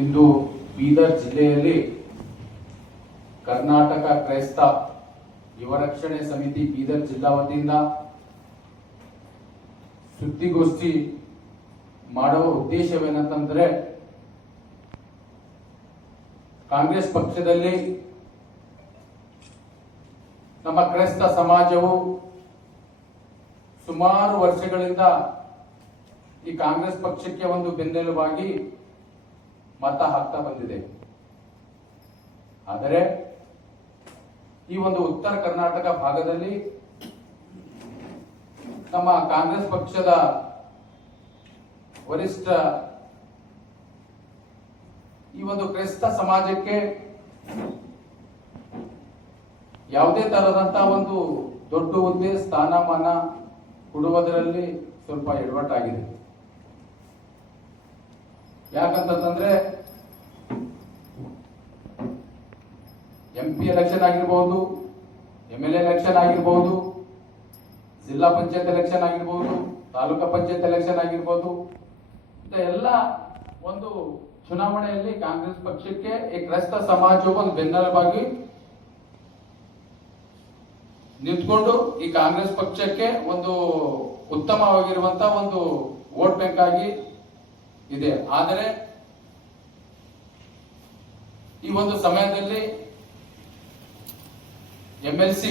ಇಂದು ಬೀದರ್ ಜಿಲ್ಲೆಯಲ್ಲಿ ಕರ್ನಾಟಕ ಕ್ರೈಸ್ತ ಯುವ ರಕ್ಷಣೆ ಸಮಿತಿ ಬೀದರ್ ಜಿಲ್ಲಾ ವತಿಯಿಂದ ಸುದ್ದಿಗೋಷ್ಠಿ ಮಾಡುವ ಉದ್ದೇಶವೇನಂತಂದ್ರೆ, ಕಾಂಗ್ರೆಸ್ ಪಕ್ಷದಲ್ಲಿ ನಮ್ಮ ಕ್ರೈಸ್ತ ಸಮಾಜವು ಸುಮಾರು ವರ್ಷಗಳಿಂದ ಈ ಕಾಂಗ್ರೆಸ್ ಪಕ್ಷಕ್ಕೆ ಒಂದು ಬೆನ್ನೆಲುಬಾಗಿ ಮತ ಹಾಕ್ತಾ ಬಂದಿದೆ. ಆದರೆ ಈ ಒಂದು ಉತ್ತರ ಕರ್ನಾಟಕ ಭಾಗದಲ್ಲಿ ನಮ್ಮ ಕಾಂಗ್ರೆಸ್ ಪಕ್ಷದ ವರಿಷ್ಠ ಈ ಒಂದು ಕ್ರೈಸ್ತ ಸಮಾಜಕ್ಕೆ ಯಾವುದೇ ತರದಂತಹ ಒಂದು ದೊಡ್ಡ ಹುದ್ದೆ ಸ್ಥಾನಮಾನ ಕೊಡುವುದರಲ್ಲಿ ಸ್ವಲ್ಪ ಎಡವಟ್ಟಾಗಿದೆ. ಯಾಕಂತಂದ್ರೆ MP ಎಲೆಕ್ಷನ್ ಆಗಿರ್ಬಹುದು, MLA ಎಲೆಕ್ಷನ್ ಆಗಿರ್ಬಹುದು, ಜಿಲ್ಲಾ ಪಂಚಾಯತ್ ಎಲೆಕ್ಷನ್ ಆಗಿರ್ಬಹುದು, ತಾಲೂಕಾ ಪಂಚಾಯತ್ ಎಲೆಕ್ಷನ್ ಆಗಿರ್ಬಹುದು, ಎಲ್ಲ ಒಂದು ಚುನಾವಣೆಯಲ್ಲಿ ಕಾಂಗ್ರೆಸ್ ಪಕ್ಷಕ್ಕೆ ಈ ಕ್ರೈಸ್ತ ಸಮಾಜವು ಒಂದು ಬೆನ್ನೆಲುಬಾಗಿ ನಿಂತ್ಕೊಂಡು ಈ ಕಾಂಗ್ರೆಸ್ ಪಕ್ಷಕ್ಕೆ ಒಂದು ಉತ್ತಮವಾಗಿರುವಂತಹ ಒಂದು ವೋಟ್ ಬ್ಯಾಂಕ್ ಆಗಿ ಇದೆ. ಆದರೆ ಈ ಒಂದು ಸಮಯದಲ್ಲಿ MLC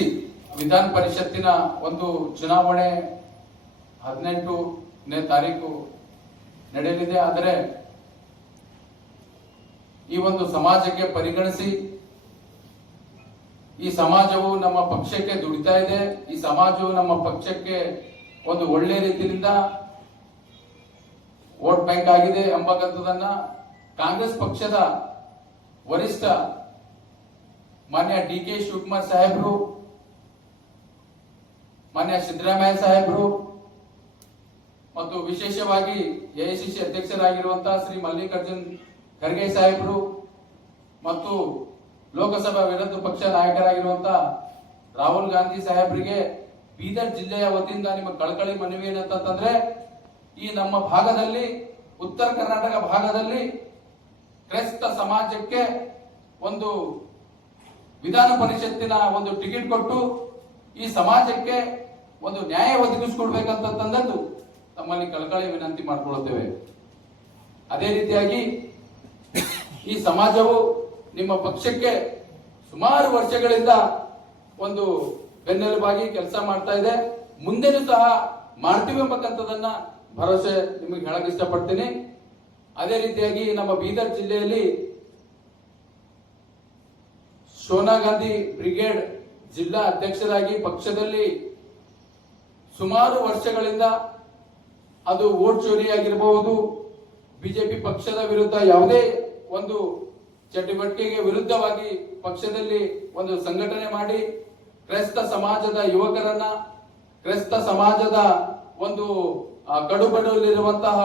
ವಿಧಾನ ಪರಿಷತ್ತಿನ ಒಂದು ಚುನಾವಣೆ 18ನೇ ತಾರೀಕು ನಡೆಯಲಿದೆ. ಆದರೆ ಈ ಒಂದು ಸಮಾಜಕ್ಕೆ ಪರಿಗಣಿಸಿ ಈ ಸಮಾಜವು ನಮ್ಮ ಪಕ್ಷಕ್ಕೆ ದುಡಿತಾ ಇದೆ, ಈ ಸಮಾಜವು ನಮ್ಮ ಪಕ್ಷಕ್ಕೆ ಒಂದು ಒಳ್ಳೆ ರೀತಿಯಿಂದ ವೋಟ್ ಬ್ಯಾಂಕ್ ಆಗಿದೆ ಎಂಬಂತದನ್ನ ಕಾಂಗ್ರೆಸ್ ಪಕ್ಷದ ವರಿಷ್ಠ ಮಾನ್ಯ DK ಶಿವಕುಮಾರ್ ಸಾಹೇಬರು, ಮಾನ್ಯ ಸಿದ್ದರಾಮಯ್ಯ ಸಾಹೇಬರು ಮತ್ತು ವಿಶೇಷವಾಗಿ AICC ಅಧ್ಯಕ್ಷರಾಗಿರುವಂತಹ ಶ್ರೀ ಮಲ್ಲಿಕಾರ್ಜುನ್ ಖರ್ಗೆ ಸಾಹೇಬರು ಮತ್ತು ಲೋಕಸಭಾ ವಿರೋಧ ಪಕ್ಷ ನಾಯಕರಾಗಿರುವಂತಹ ರಾಹುಲ್ ಗಾಂಧಿ ಸಾಹೇಬರಿಗೆ ಬೀದರ್ ಜಿಲ್ಲೆಯ ವತಿಯಿಂದ ನಿಮ್ಮ ಕಳಕಳಿ ಮನವಿ ಏನಂತಂದ್ರೆ, ಈ ನಮ್ಮ ಭಾಗದಲ್ಲಿ ಉತ್ತರ ಕರ್ನಾಟಕ ಭಾಗದಲ್ಲಿ ಕ್ರೈಸ್ತ ಸಮಾಜಕ್ಕೆ ಒಂದು ವಿಧಾನ ಪರಿಷತ್ತಿನ ಒಂದು ಟಿಕೆಟ್ ಕೊಟ್ಟು ಈ ಸಮಾಜಕ್ಕೆ ಒಂದು ನ್ಯಾಯ ಒದಗಿಸಿಕೊಡ್ಬೇಕಂತಂದದ್ದು ತಮ್ಮಲ್ಲಿ ಕಳಕಳಿ ವಿನಂತಿ ಮಾಡಿಕೊಳ್ಳುತ್ತೇವೆ. ಅದೇ ರೀತಿಯಾಗಿ ಈ ಸಮಾಜವು ನಿಮ್ಮ ಪಕ್ಷಕ್ಕೆ ಸುಮಾರು ವರ್ಷಗಳಿಂದ ಒಂದು ಬೆನ್ನೆಲುಬಾಗಿ ಕೆಲಸ ಮಾಡ್ತಾ ಇದೆ, ಮುಂದೆನೂ ಸಹ ಮಾಡ್ತೀವಿ ಎಂಬಕ್ಕಂಥದನ್ನ ಭರವಸೆ ನಿಮಗೆ ಹೇಳಕ್ ಇಷ್ಟಪಡ್ತೀನಿ. ಅದೇ ರೀತಿಯಾಗಿ ನಮ್ಮ ಬೀದರ್ ಜಿಲ್ಲೆಯಲ್ಲಿ ಸೋನಾ ಗಾಂಧಿ ಬ್ರಿಗೇಡ್ ಜಿಲ್ಲಾ ಅಧ್ಯಕ್ಷರಾಗಿ ಪಕ್ಷದಲ್ಲಿ ಸುಮಾರು ವರ್ಷಗಳಿಂದ ಅದು ವೋಟ್ ಚೋರಿ ಆಗಿರಬಹುದು, ಬಿಜೆಪಿ ಪಕ್ಷದ ವಿರುದ್ಧ ಯಾವುದೇ ಒಂದು ಚಟುವಟಿಕೆಗೆ ವಿರುದ್ಧವಾಗಿ ಪಕ್ಷದಲ್ಲಿ ಒಂದು ಸಂಘಟನೆ ಮಾಡಿ ಕ್ರೈಸ್ತ ಸಮಾಜದ ಯುವಕರನ್ನ, ಕ್ರೈಸ್ತ ಸಮಾಜದ ಒಂದು ಕಡುಬಡವಲ್ಲಿರುವಂತಹ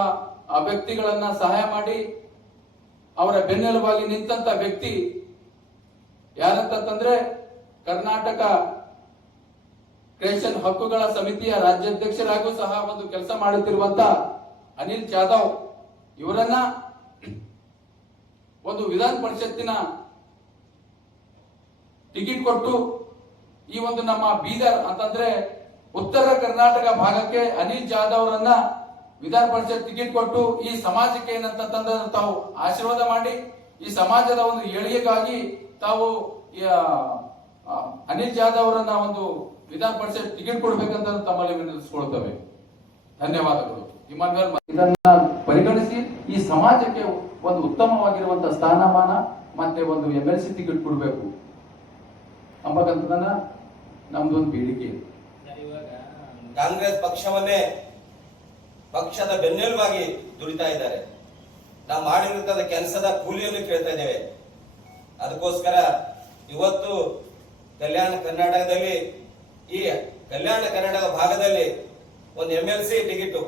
ವ್ಯಕ್ತಿಗಳನ್ನ ಸಹಾಯ ಮಾಡಿ ಅವರ ಬೆನ್ನೆಲುಬಾಗಿ ನಿಂತ ವ್ಯಕ್ತಿ ಯಾರಂತಂದ್ರೆ ಕರ್ನಾಟಕ ಕ್ರಿಶ್ಚಿಯನ್ ಹಕ್ಕುಗಳ ಸಮಿತಿಯ ರಾಜ್ಯಾಧ್ಯಕ್ಷರಾಗೂ ಸಹ ಒಂದು ಕೆಲಸ ಮಾಡುತ್ತಿರುವಂತಹ ಅನಿಲ್ ಜಾಧವ್ ಇವರನ್ನ ಒಂದು ವಿಧಾನ ಪರಿಷತ್ತಿನ ಟಿಕೆಟ್ ಕೊಟ್ಟು ಈ ಒಂದು ನಮ್ಮ ಬೀದರ್ ಅಂತಂದ್ರೆ ಉತ್ತರ ಕರ್ನಾಟಕ ಭಾಗಕ್ಕೆ ಅನಿಲ್ ಜಾಧವ್ ಅವರನ್ನ ವಿಧಾನ ಪರಿಷತ್ ಟಿಕೆಟ್ ಕೊಟ್ಟು ಈ ಸಮಾಜಕ್ಕೆ ಏನಂತಂದ್ರೆ ತಾವು ಆಶೀರ್ವಾದ ಮಾಡಿ ಈ ಸಮಾಜದ ಒಂದು ಏಳಿಗೆಗಾಗಿ ತಾವು ಅನಿಲ್ ಜಾಧವ್ ಅವರನ್ನ ಒಂದು ವಿಧಾನ ಪರಿಷತ್ ಟಿಕೆಟ್ ಕೊಡ್ಬೇಕಂತ ತಮ್ಮಲ್ಲಿ ವಿನಂತಿಸಿಕೊಳ್ತೇವೆ. ಧನ್ಯವಾದಗಳು. ಇದನ್ನ ಪರಿಗಣಿಸಿ ಈ ಸಮಾಜಕ್ಕೆ ಒಂದು ಉತ್ತಮವಾಗಿರುವಂತಹ ಸ್ಥಾನಮಾನ ಮತ್ತೆ ಒಂದು MLC ಟಿಕೆಟ್ ಕೊಡಬೇಕು ಅಂಬಕ್ಕಂಥದನ್ನ ನಮ್ದೊಂದು ಬೇಡಿಕೆ. ಕಾಂಗ್ರೆಸ್ ಪಕ್ಷವನ್ನೇ ಪಕ್ಷದ ಬೆನ್ನೆಲುಬಾಗಿ ದುಡಿತಾ ಇದ್ದಾರೆ. ನಾವು ಮಾಡಿರುವಂತಹ ಕೆಲಸದ ಕೂಲಿಯನ್ನು ಕೇಳ್ತಾ ಇದ್ದೇವೆ. ಅದಕ್ಕೋಸ್ಕರ ಇವತ್ತು ಕಲ್ಯಾಣ ಕರ್ನಾಟಕದಲ್ಲಿ ಈ ಕಲ್ಯಾಣ ಕರ್ನಾಟಕ ಭಾಗದಲ್ಲಿ ಒಂದು MLC ಟಿಕೆಟ್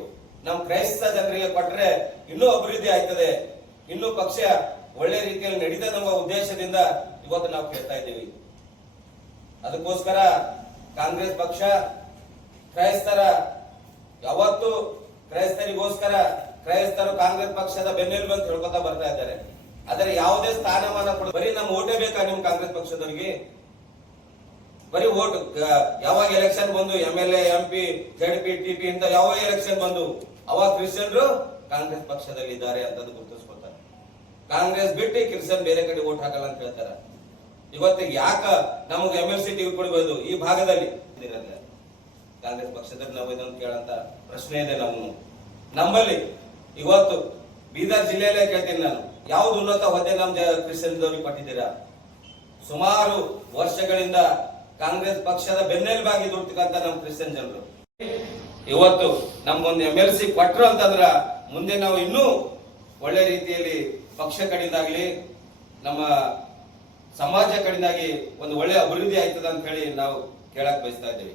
ನಮ್ಮ ಕ್ರೈಸ್ತ ಜನರಿಗೆ ಕೊಟ್ಟರೆ ಇನ್ನೂ ಅಭಿವೃದ್ಧಿ ಆಯ್ತದೆ, ಇನ್ನೂ ಪಕ್ಷ ಒಳ್ಳೆ ರೀತಿಯಲ್ಲಿ ನಡೀತದೆ ಎಂಬ ಉದ್ದೇಶದಿಂದ ಇವತ್ತು ನಾವು ಕೇಳ್ತಾ ಇದ್ದೀವಿ. ಅದಕ್ಕೋಸ್ಕರ ಕಾಂಗ್ರೆಸ್ ಪಕ್ಷ ಕ್ರೈಸ್ತರ ಯಾವತ್ತು ಕ್ರೈಸ್ತರಿಗೋಸ್ಕರ ಕ್ರೈಸ್ತರು ಕಾಂಗ್ರೆಸ್ ಪಕ್ಷದ ಬೆನ್ನೆಲುಬು ಅಂತ ಹೇಳ್ಕೊತಾ ಬರ್ತಾ ಇದ್ದಾರೆ. ಆದರೆ ಯಾವುದೇ ಸ್ಥಾನಮಾನ ಕೊಡ ಬರೀ ನಮ್ಮ ಓಟೇ ಬೇಕಾ ನಿಮ್ ಕಾಂಗ್ರೆಸ್ ಪಕ್ಷದವರಿಗೆ? ಬರೀ ಓಟ್ ಯಾವಾಗ ಎಲೆಕ್ಷನ್ ಬಂದು MLA MP ZP TP ಇಂತ ಯಾವ ಎಲೆಕ್ಷನ್ ಬಂದು ಅವಾಗ ಕ್ರಿಶ್ಚಿಯನ್ರು ಕಾಂಗ್ರೆಸ್ ಪಕ್ಷದಲ್ಲಿ ಇದ್ದಾರೆ ಅಂತ ಗುರುತಿಸ್ಕೊತಾರೆ. ಕಾಂಗ್ರೆಸ್ ಬಿಟ್ಟು ಕ್ರಿಶ್ಚಿಯನ್ ಬೇರೆ ಕಡೆ ಓಟ್ ಹಾಕಲ್ಲ ಅಂತ ಹೇಳ್ತಾರೆ. ಇವತ್ತಿಗೆ ಯಾಕ ನಮಗೆ MLC ಟಿಕೆಟ್ ಕೊಡಬಹುದು ಈ ಭಾಗದಲ್ಲಿ? ಕಾಂಗ್ರೆಸ್ ಪಕ್ಷದಲ್ಲಿ ನಾವು ಇದನ್ನು ಕೇಳಂತ ಪ್ರಶ್ನೆ ಇದೆ ನಮ್ಮಲ್ಲಿ. ಇವತ್ತು ಬೀದರ್ ಜಿಲ್ಲೆಯಲ್ಲೇ ಕೇಳ್ತೀನಿ ನಾನು, ಯಾವ್ದು ಉನ್ನತ ಹುದ್ದೆ ನಮ್ ಕ್ರಿಶ್ಚಿಯನ್ದವ್ರಿಗೆ ಕೊಟ್ಟಿದ್ದೀರಾ? ಸುಮಾರು ವರ್ಷಗಳಿಂದ ಕಾಂಗ್ರೆಸ್ ಪಕ್ಷದ ಬೆನ್ನೆಲುಬಾಗಿ ದುಡ್ತಕ್ಕಂತ ನಮ್ಮ ಕ್ರಿಶ್ಚಿಯನ್ ಜನರು ಇವತ್ತು ನಮ್ಗೊಂದು MLC ಕೊಟ್ರು ಅಂತಂದ್ರ ಮುಂದೆ ನಾವು ಇನ್ನೂ ಒಳ್ಳೆ ರೀತಿಯಲ್ಲಿ ಪಕ್ಷ ಕಡೆಯಿಂದಾಗ್ಲಿ ನಮ್ಮ ಸಮಾಜ ಕಡೆಯಿಂದಾಗಿ ಒಂದು ಒಳ್ಳೆ ಅಭಿವೃದ್ಧಿ ಆಯ್ತದ ಅಂತ ಹೇಳಿ ನಾವು ಕೇಳಕ್ ಬಯಸ್ತಾ ಇದ್ದೀವಿ.